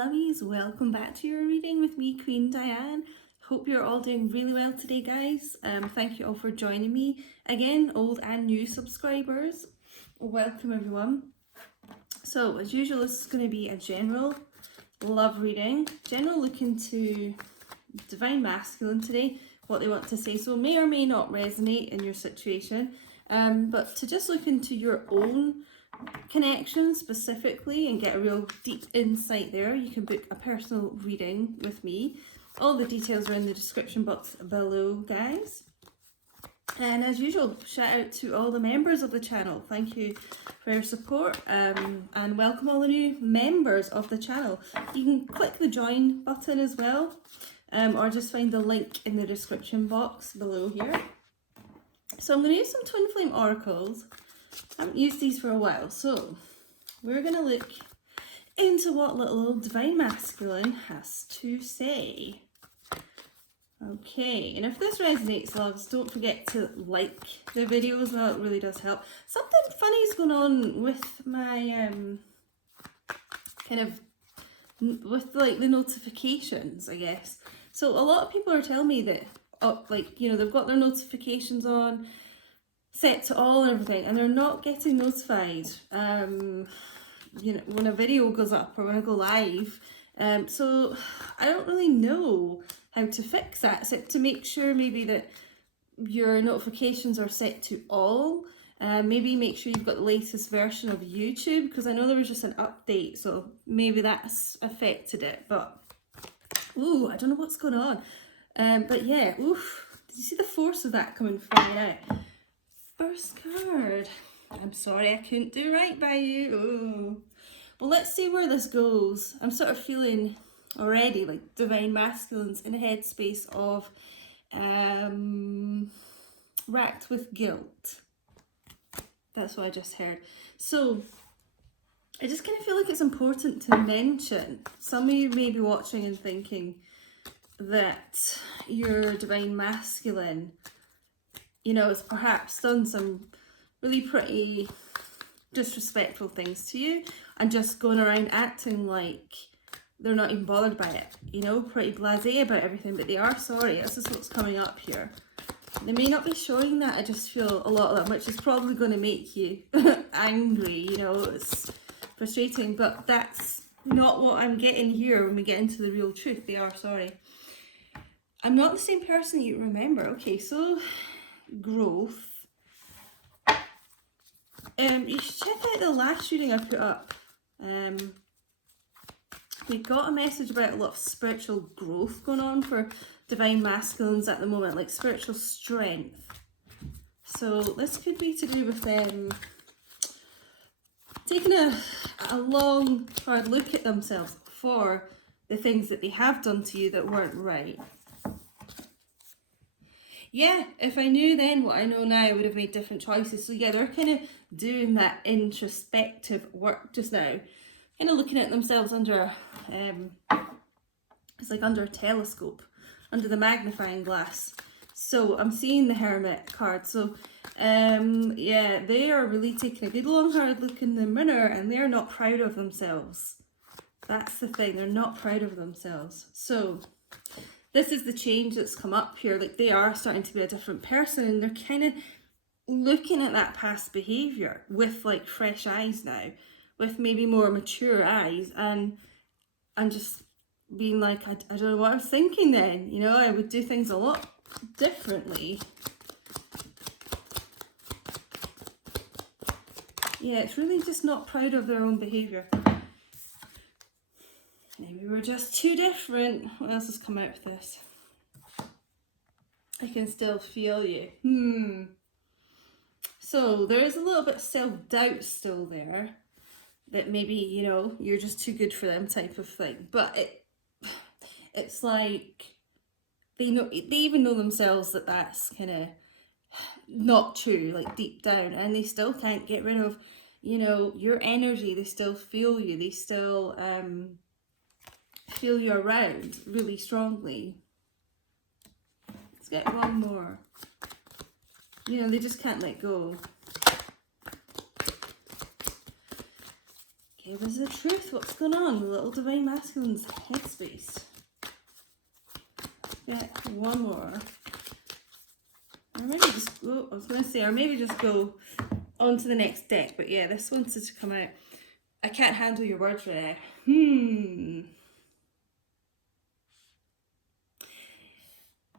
lovies, welcome back to your reading with me, Queen Diane. Hope you're all doing really well today, guys. Thank you all for joining me. Again, old and new subscribers, welcome everyone. So as usual, this is going to be a general love reading, general look into Divine Masculine today, what they want to say. So may or may not resonate in your situation, but to just look into your own connection specifically and get a real deep insight there, you can book a personal reading with me. All the details are in the description box below, guys. And as usual, shout out to all the members of the channel. Thank you for your support, and welcome all the new members of the channel. You can click the join button as well, or just find the link in the description box below here. So I'm going to use some twin flame oracles. I haven't used these for a while, so we're going to look into what little old Divine Masculine has to say. Okay, and if this resonates, loves, don't forget to like the video as well. It really does help. Something funny's going on with my with like the notifications, I guess. So a lot of people are telling me that they've got their notifications on set to all and everything, and they're not getting notified when a video goes up or when I go live. So I don't really know how to fix that, except to make sure maybe that your notifications are set to all. Maybe make sure you've got the latest version of YouTube, because I know there was just an update, so maybe that's affected it. But ooh, I don't know what's going on. But yeah, oof, did you see the force of that coming flying out? First card. I'm sorry I couldn't do right by you. Ooh. Well, let's see where this goes. I'm sort of feeling already like Divine Masculines in a headspace of racked with guilt. That's what I just heard. So I just kind of feel like it's important to mention, some of you may be watching and thinking that your Divine Masculine, has perhaps done some really pretty disrespectful things to you and just going around acting like they're not even bothered by it, pretty blasé about everything, but they are sorry. This is what's coming up here. They may not be showing that. I just feel a lot of that, which is probably going to make you angry, it's frustrating, but that's not what I'm getting here when we get into the real truth. They are sorry. I'm not the same person you remember. Okay, so growth. You should check out the last reading I put up. We got a message about a lot of spiritual growth going on for Divine Masculines at the moment, like spiritual strength. So this could be to do with them taking a long, hard look at themselves for the things that they have done to you that weren't right. Yeah, if I knew then what I know now, I would have made different choices. So yeah, they're kind of doing that introspective work just now, kind of looking at themselves under, it's like under a telescope, under the magnifying glass. So I'm seeing the Hermit card. So yeah, they are really taking a good long hard look in the mirror, and they're not proud of themselves. That's the thing, they're not proud of themselves. So this is the change that's come up here. Like, they are starting to be a different person, and they're kind of looking at that past behaviour with like fresh eyes now, with maybe more mature eyes, and just being like, I don't know what I was thinking then, I would do things a lot differently. Yeah, it's really just not proud of their own behaviour. Maybe we're just too different. What else has come out of this? I can still feel you. So there is a little bit of self-doubt still there, that maybe, you're just too good for them type of thing. But it's like they even know themselves that that's kind of not true, like deep down, and they still can't get rid of, your energy. They still feel you. They still feel you around really strongly. Let's get one more. They just can't let go. Give us the truth. What's going on? The little divine masculine's headspace. Get one more. Or maybe just go, I was going to say, or maybe just go on to the next deck. But yeah, this wanted to come out. I can't handle your words right now.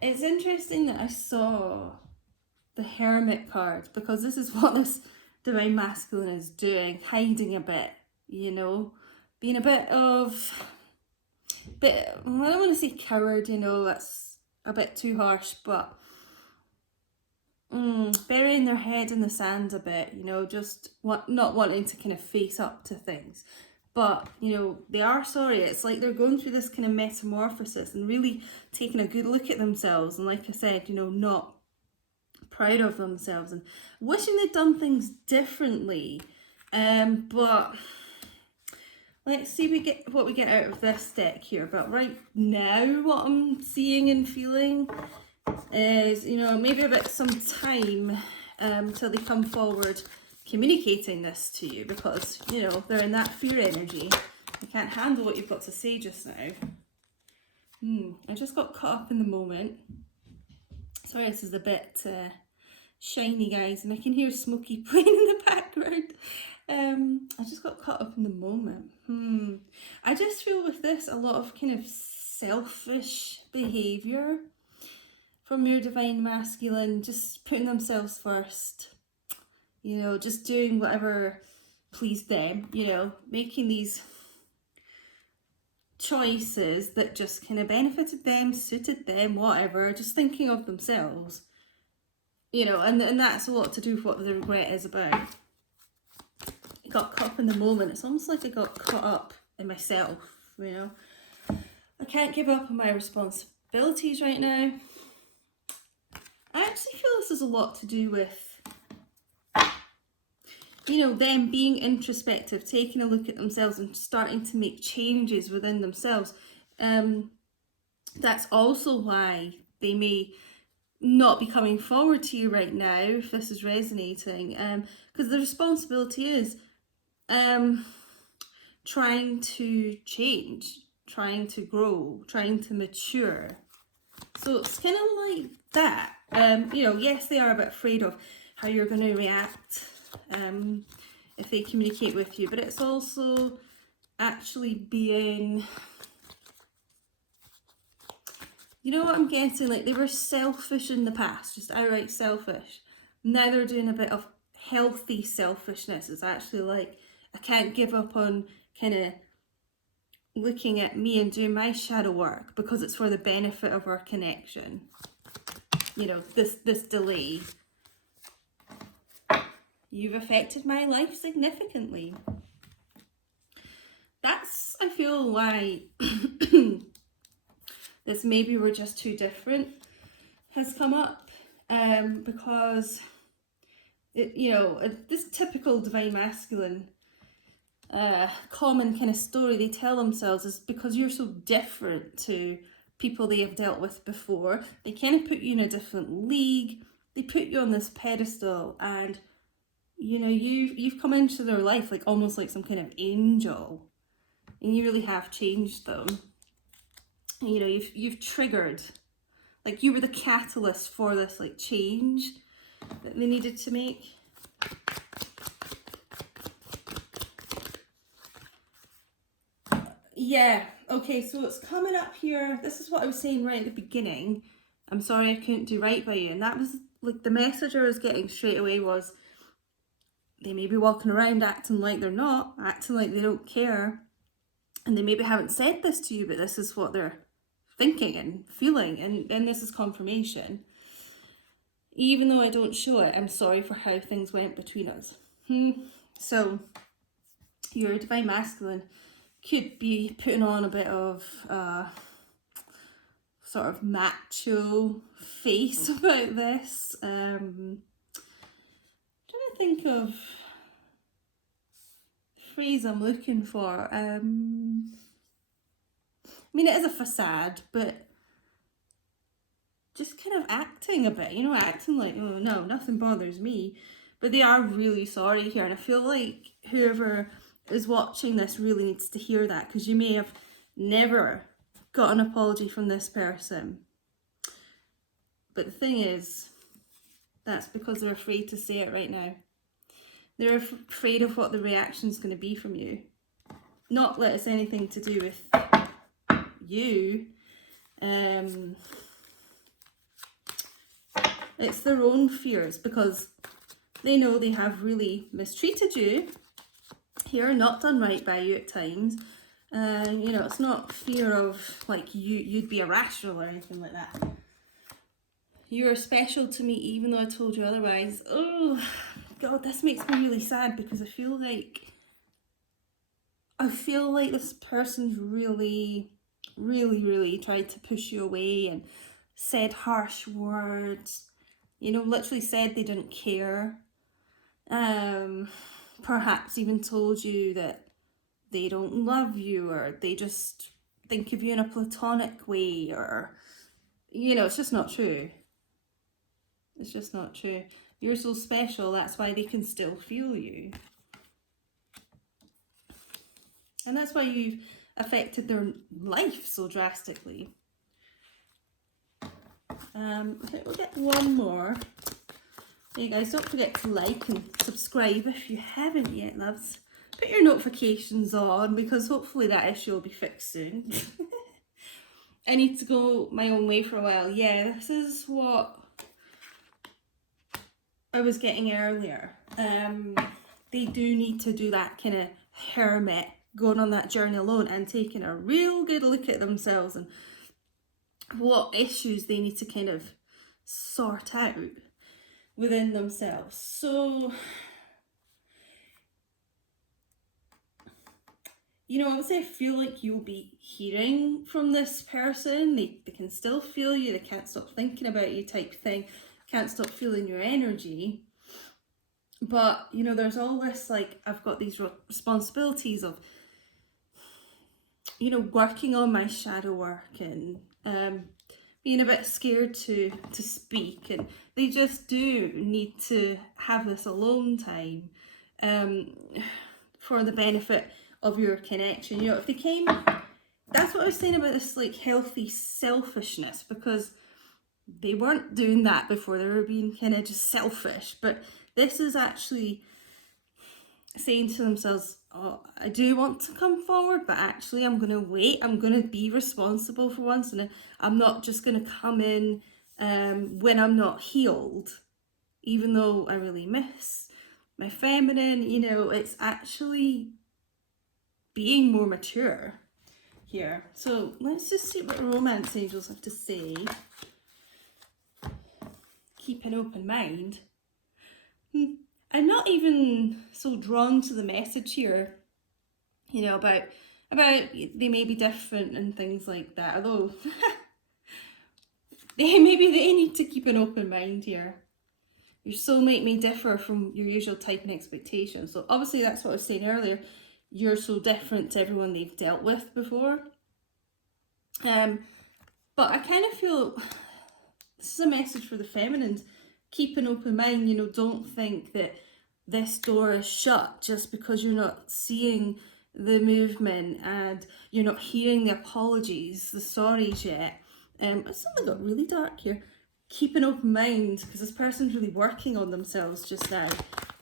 It's interesting that I saw the Hermit card, because this is what this divine masculine is doing, hiding a bit, you know, being a bit of, I don't want to say coward, you know, that's a bit too harsh, but burying their head in the sand a bit, you know, just not wanting to kind of face up to things. But, you know, they are sorry. It's like they're going through this kind of metamorphosis and really taking a good look at themselves. And like I said, you know, not proud of themselves and wishing they'd done things differently. But let's see what we get out of this deck here. But right now, what I'm seeing and feeling is, you know, maybe a bit some time till they come forward communicating this to you, because, you know, they're in that fear energy. They can't handle what you've got to say just now. I just got caught up in the moment. Sorry, this is a bit shiny, guys, and I can hear Smokey playing in the background. I just got caught up in the moment. I just feel with this a lot of kind of selfish behaviour from your divine masculine, just putting themselves first, you know, just doing whatever pleased them, you know, making these choices that just kind of benefited them, suited them, whatever, just thinking of themselves, you know, and that's a lot to do with what the regret is about. I got caught up in the moment. It's almost like I got caught up in myself, you know. I can't give up on my responsibilities right now. I actually feel this is a lot to do with, you know, them being introspective, taking a look at themselves and starting to make changes within themselves. That's also why they may not be coming forward to you right now, if this is resonating, because the responsibility is trying to change, trying to grow, trying to mature. So it's kind of like that. You know, yes, they are a bit afraid of how you're going to react if they communicate with you, but it's also actually being, you know what I'm getting, like they were selfish in the past, just outright selfish. Now they're doing a bit of healthy selfishness. It's actually like, I can't give up on kind of looking at me and doing my shadow work because it's for the benefit of our connection. You know, this delay. You've affected my life significantly. That's, I feel, why this maybe we're just too different has come up, because it, you know, this typical divine masculine common kind of story they tell themselves is because you're so different to people they have dealt with before. They kind of put you in a different league. They put you on this pedestal, and you know, you've come into their life like almost like some kind of angel, and you really have changed them. You know, you've triggered, like you were the catalyst for this like change that they needed to make. Yeah, okay, so it's coming up here. This is what I was saying right at the beginning. I'm sorry I couldn't do right by you. And that was like the message I was getting straight away was they may be walking around acting like they're not, acting like they don't care. And they maybe haven't said this to you, but this is what they're thinking and feeling. And this is confirmation. Even though I don't show it, I'm sorry for how things went between us. So, your divine masculine could be putting on a bit of sort of macho face about this. I'm trying to think of the phrase I'm looking for. I mean, it is a facade, but just kind of acting a bit, you know, acting like, oh no, nothing bothers me. But they are really sorry here, and I feel like whoever is watching this really needs to hear that, because you may have never got an apology from this person. But the thing is, that's because they're afraid to say it right now. They're afraid of what the reaction's going to be from you. Not that it's anything to do with you. It's their own fears, because they know they have really mistreated you here, not done right by you at times. You know, it's not fear of like you'd be irrational or anything like that. You're special to me even though I told you otherwise. Oh God, this makes me really sad, because I feel like this person's really tried to push you away and said harsh words, you know, literally said they didn't care. Perhaps even told you that they don't love you, or they just think of you in a platonic way, or, you know, it's just not true. It's just not true. You're so special, that's why they can still feel you. And that's why you've affected their life so drastically. I think we'll get one more. Hey guys, don't forget to like and subscribe if you haven't yet, loves. Put your notifications on, because hopefully that issue will be fixed soon. I need to go my own way for a while. Yeah, this is what I was getting earlier. They do need to do that kind of hermit, going on that journey alone and taking a real good look at themselves and what issues they need to kind of sort out within themselves. So, you know, obviously I feel like you'll be hearing from this person. They can still feel you, they can't stop thinking about you type thing, can't stop feeling your energy. But, you know, there's all this, like, I've got these responsibilities of, you know, working on my shadow work and being a bit scared to speak, and they just do need to have this alone time for the benefit of your connection. You know, if they came, that's what I was saying about this, like, healthy selfishness, because they weren't doing that before. They were being kind of just selfish, but this is actually saying to themselves, oh, I do want to come forward, but actually I'm going to wait. I'm going to be responsible for once, and I'm not just going to come in when I'm not healed, even though I really miss my feminine. You know, it's actually being more mature here. So let's just see what romance angels have to say. Keep an open mind. I'm not even so drawn to the message here, you know, about they may be different and things like that, although maybe they need to keep an open mind here. Your soulmate may differ from your usual type and expectations. So obviously that's what I was saying earlier. You're so different to everyone they've dealt with before. But I kind of feel this is a message for the feminines. Keep an open mind, you know, don't think that this door is shut just because you're not seeing the movement and you're not hearing the apologies, the sorries yet. Something got really dark here. Keep an open mind, because this person's really working on themselves just now.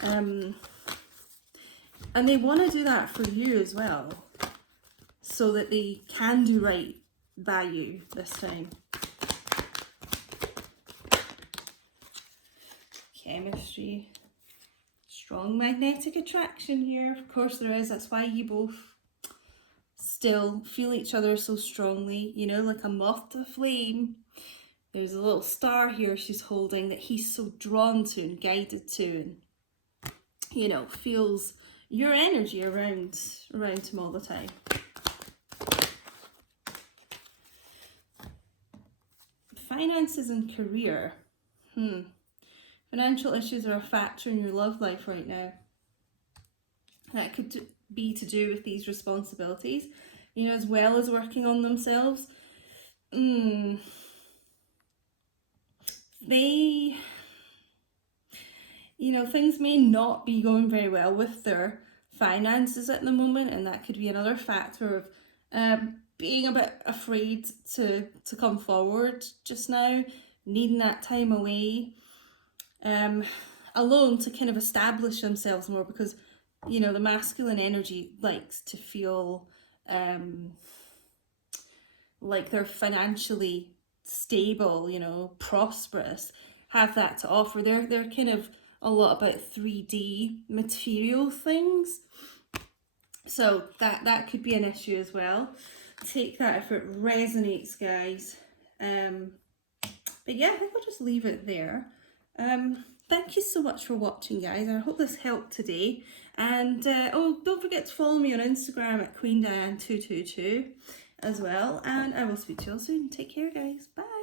And they want to do that for you as well, so that they can do right by you this time. Chemistry. Strong magnetic attraction here. Of course there is. That's why you both still feel each other so strongly. You know, like a moth to a flame. There's a little star here she's holding that he's so drawn to and guided to, and, you know, feels your energy around him all the time. Finances and career. Financial issues are a factor in your love life right now. That could be to do with these responsibilities, you know, as well as working on themselves. They, you know, things may not be going very well with their finances at the moment, and that could be another factor of being a bit afraid to come forward just now, needing that time away alone to kind of establish themselves more, because you know the masculine energy likes to feel like they're financially stable, you know, prosperous, have that to offer. They're kind of a lot about 3D material things. So that could be an issue as well. Take that if it resonates, guys. But yeah, I think I'll just leave it there. Thank you so much for watching, guys. I hope this helped today. And oh, don't forget to follow me on Instagram at QueenDiane222 as well. And I will speak to you all soon. Take care, guys. Bye.